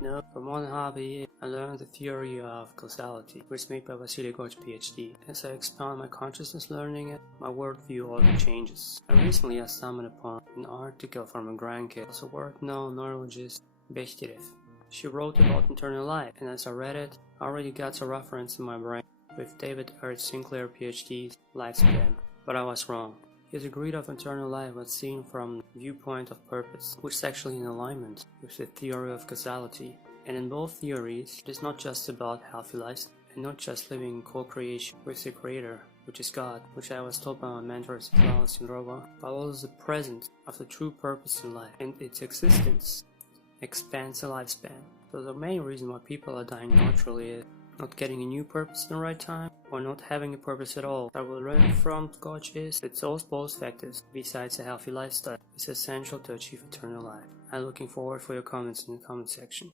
Side note, for more than half a year, I learned the theory of causality, which is made by goch PhD. As I expand my consciousness learning it, my worldview also changes. Recently I stumbled upon an article from a grandkid, also world-known neurologist, Bechterev. She wrote about internal life, and as I read it, I already got a reference in my brain with David Sinclair PhD's lifespan, but I was wrong. His agreed of internal life was seen from the viewpoint of purpose, which is actually in alignment with the theory of causality. And in both theories, it is not just about healthy lifestyle, and not just living in co-creation with the Creator, which is God, which I was told by my mentors Klaus and Roba, but also the presence of the true purpose in life, and its existence expands the lifespan. So the main reason why people are dying naturally is not getting a new purpose in the right time, or not having a purpose at all. What I will learn from goch is that those both factors, besides a healthy lifestyle, is essential to achieve eternal life. I'm looking forward for your comments in the comment section.